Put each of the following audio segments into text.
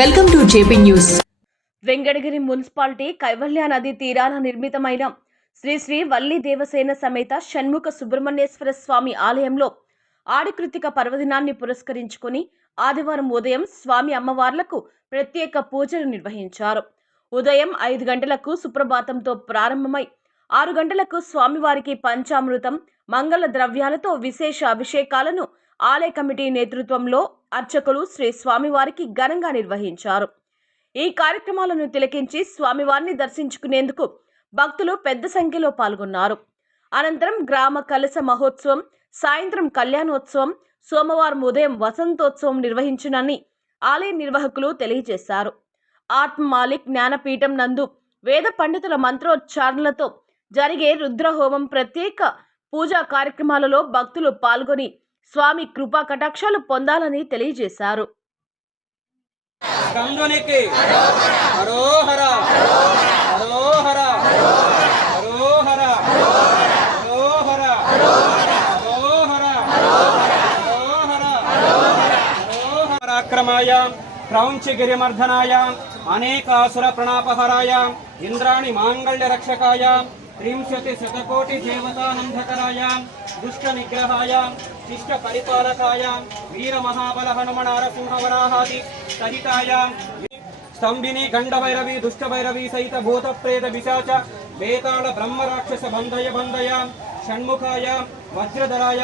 Welcome to JP news. Venkatagiri municipality Kaivalya నది తీరాన నిర్మితమైన శ్రీ శ్రీ వల్లి దేవసేన సమేత షణ్ముఖ సుబ్రహ్మణ్యేశ్వర స్వామి ఆలయంలో ఆడికృతిక పర్వదినాన్ని పురస్కరించుకుని ఆదివారం ఉదయం స్వామి అమ్మవార్లకు ప్రత్యేక పూజలు నిర్వహించారు. ఉదయం ఐదు గంటలకు సుప్రభాతంతో ప్రారంభమై ఆరు గంటలకు స్వామివారికి పంచామృతం మంగళ ద్రవ్యాలతో విశేష అభిషేకాలను ఆలయ కమిటీ నేతృత్వంలో అర్చకులు శ్రీ స్వామివారికి ఘనంగా నిర్వహించారు. ఈ కార్యక్రమాలను తిలకించి స్వామివారిని దర్శించుకునేందుకు భక్తులు పెద్ద సంఖ్యలో పాల్గొన్నారు. అనంతరం గ్రామ కలస మహోత్సవం సాయంత్రం కళ్యాణోత్సవం సోమవారం ఉదయం వసంతోత్సవం నిర్వహించునని ఆలయ నిర్వాహకులు తెలియజేశారు. ఆత్మ మాలిక్ జ్ఞానపీఠం నందు వేద పండితుల మంత్రోచ్చారణలతో జరిగే రుద్రహోమం ప్రత్యేక పూజా కార్యక్రమాలలో భక్తులు పాల్గొని స్వామి కృపా కటాక్షాలు పొందాలని తెలియజేశారు. గంగునికి హరోహర హరోహరాక్రమాయ అనేకాసుర ప్రణాపహరాయ ఇంద్రాణి మాంగళ్య రక్షకాయ త్రింశతి శతకోటి దేవతానందకరాయ దుష్ట నిగ్రహాయ శిష్ట పరిపాలకాయ వీర మహాబల హనుమ నారసింహవరాహాది సహితాయ స్తంభిని గండభైరవి దుష్టభైరవి సహిత భూత ప్రేత విశాచ వేతాళ బ్రహ్మరాక్షస బంధయ బంధయ షణ్ముఖాయ వజ్రధరాయ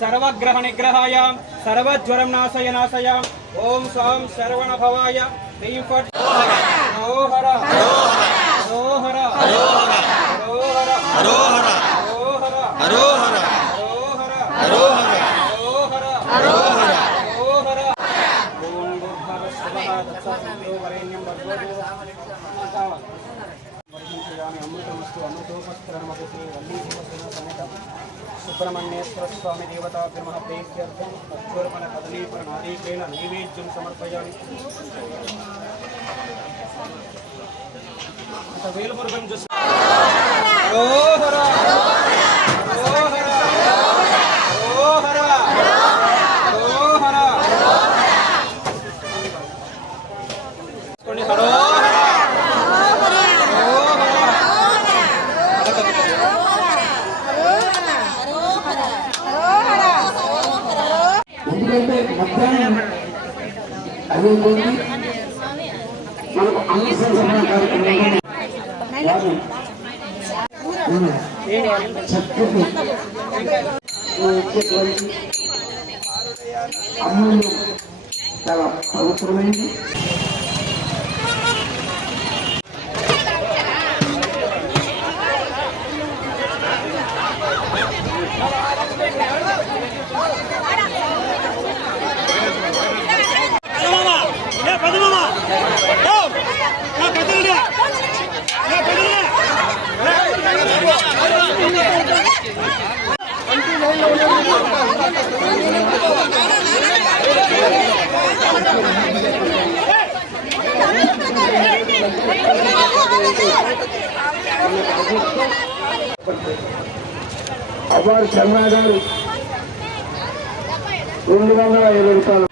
సర్వగ్రహ నిగ్రహాయ సర్వజ్వరం నాశయ నాశయ ఓం స్వాం శరవణ భవాయ హ్రీం ఫట్ హరోహర హరోహర హరోహర హరోహర హరోహర హరోహర సుబ్రహ్మణ్యేశ్వర స్వామి దేవతా తిరుమల ప్రేత్యర్థం కదలీపుర నారీకేణ నైవేద్యం సమర్పయాలి అమ్మాయిలు చాలా పవిత్రమైనది అపార్ శర్మ గారు రెండు వందల ఐదు రూపాయలు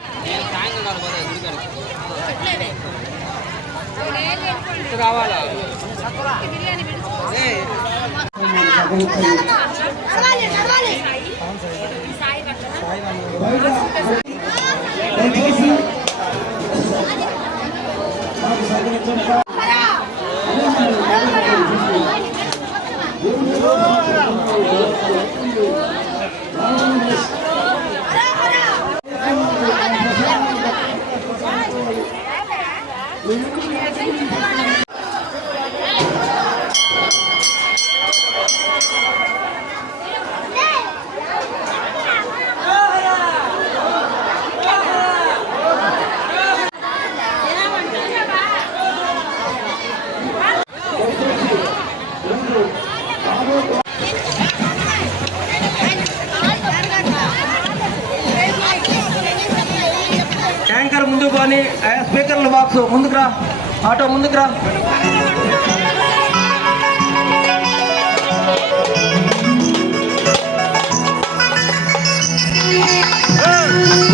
Thank. 오. బాక్స్ ముందుకురా ఆటో ముందుకురా Hey!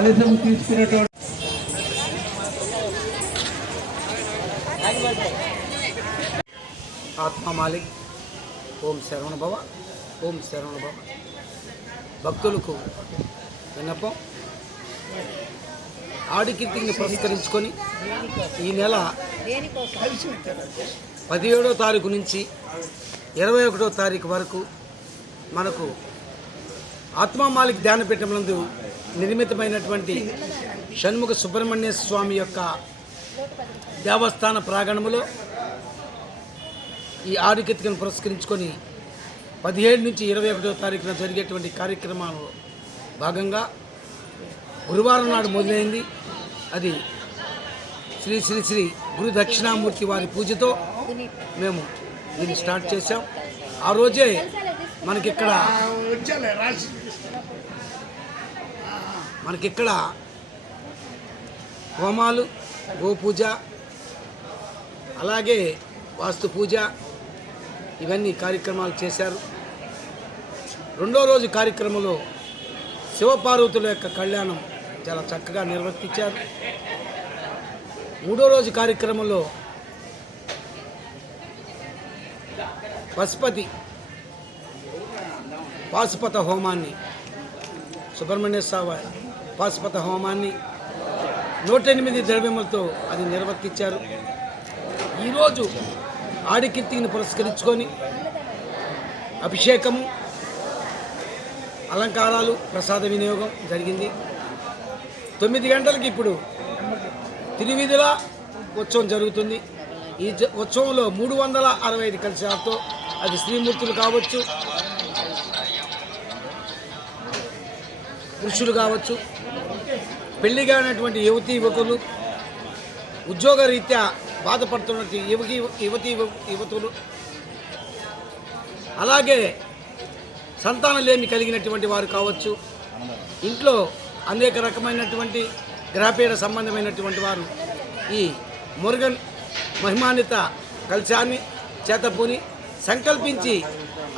తీసుకునేటువంటి ఆత్మ మాలిక్. ఓం శరవణ భవ. ఓం శరవణ భవ. భక్తులకు విన్నపం. ఆడికీర్తిని పురస్కరించుకొని ఈ నెల పదిహేడో తారీఖు నుంచి ఇరవై ఒకటో తారీఖు వరకు మనకు ఆత్మమాలిక్ ధ్యానపీఠం నందు నిర్మితమైనటువంటి షణ్ముఖ సుబ్రహ్మణ్య స్వామి యొక్క దేవస్థాన ప్రాంగణములో ఈ ఆరుకెత్తికను పురస్కరించుకొని పదిహేడు నుంచి ఇరవై ఒకటో తారీఖున జరిగేటువంటి కార్యక్రమాలు భాగంగా గురువారం నాడు మొదలైంది. అది శ్రీ శ్రీ శ్రీ గురు దక్షిణామూర్తి వారి పూజతో మేము దీన్ని స్టార్ట్ చేశాం. ఆ రోజే మనకిక్కడ మనకిక్కడ? హోమాలు గోపూజ అలాగే వాస్తు పూజ ఇవన్నీ కార్యక్రమాలు చేశారు. రెండో రోజు కార్యక్రమంలో శివపార్వతుల యొక్క కళ్యాణం చాలా చక్కగా నిర్వర్తించారు. మూడో రోజు కార్యక్రమంలో పశుపతి పాశుపత హోమాన్ని సుబ్రహ్మణ్య స్వామి పాశుపత హోమాన్ని నూట ఎనిమిది ద్రవ్యములతో అది నిర్వర్తించారు. ఈరోజు ఆడికీర్తిని పురస్కరించుకొని అభిషేకము అలంకారాలు ప్రసాద వినియోగం జరిగింది. తొమ్మిది గంటలకి ఇప్పుడు తిరువిధుల ఉత్సవం జరుగుతుంది. ఈ జ- ఉత్సవంలో మూడు వందల అరవై ఐదు కలశాలతో అది శ్రీమూర్తులు కావచ్చు పురుషులు కావచ్చు పెళ్ళి కానటువంటి యువతీ యువకులు ఉద్యోగ రీత్యా బాధపడుతున్నటువంటి యువకి యువతీ యువతులు అలాగే సంతానలేమి కలిగినటువంటి వారు కావచ్చు. ఇంట్లో అనేక రకమైనటువంటి గ్రహపీడ సంబంధమైనటువంటి వారు ఈ మురుగన్ మహిమాన్విత కలశాన్ని చేతపూని సంకల్పించి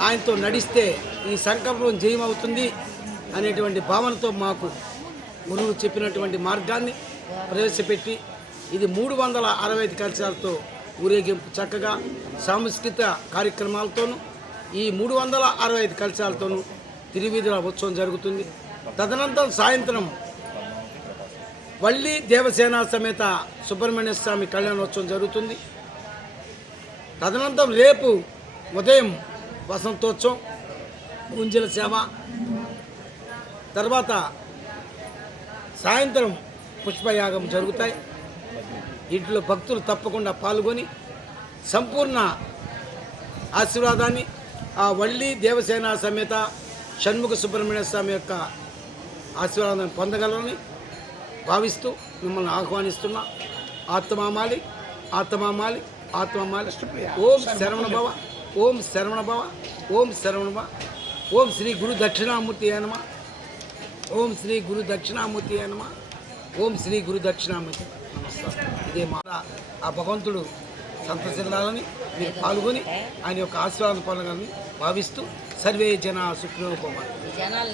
ఆయనతో నడిస్తే ఈ సంకల్పం జయమవుతుంది అనేటువంటి భావనతో మాకు గురువు చెప్పినటువంటి మార్గాన్ని ప్రవేశపెట్టి ఇది మూడు వందల అరవై ఐదు కలశాలతో ఊరేగింపు చక్కగా సాంస్కృతిక కార్యక్రమాలతోనూ ఈ మూడు వందల అరవై ఐదు కలశాలతోనూ తిరువీధుల ఉత్సవం జరుగుతుంది. తదనంతరం సాయంత్రం వల్లి దేవసేన సమేత సుబ్రహ్మణ్య స్వామి కళ్యాణోత్సవం జరుగుతుంది. తదనంతరం రేపు ఉదయం వసంతోత్సవం గుంజల సేవ తర్వాత సాయంత్రం పుష్పయాగం జరుగుతాయి. వీటిలో భక్తులు తప్పకుండా పాల్గొని సంపూర్ణ ఆశీర్వాదాన్ని ఆ వల్లి దేవసేన సమేత షణ్ముఖ సుబ్రహ్మణ్య స్వామి యొక్క ఆశీర్వాదాన్ని పొందగలరని భావిస్తూ మిమ్మల్ని ఆహ్వానిస్తున్నా. ఆత్మామాలి ఆత్మామాలి ఆత్మమాలి ఓం శరవణ భవ ఓం శరవణ భవ ఓం శరవణ భవ ఓం శ్రీ గురు దక్షిణామూర్తి నమ. ఓం శ్రీ గురు దక్షిణామూర్తి అనమా ఓం శ్రీ గురు దక్షిణామూర్తి. నమస్కారం. ఇదే మా ఆ భగవంతుడు సంతసిందాలని మీరు పాల్గొని ఆయన యొక్క ఆశీర్వాదం పొందాలని భావిస్తూ సర్వే జన సుఖినోపమ జనాలు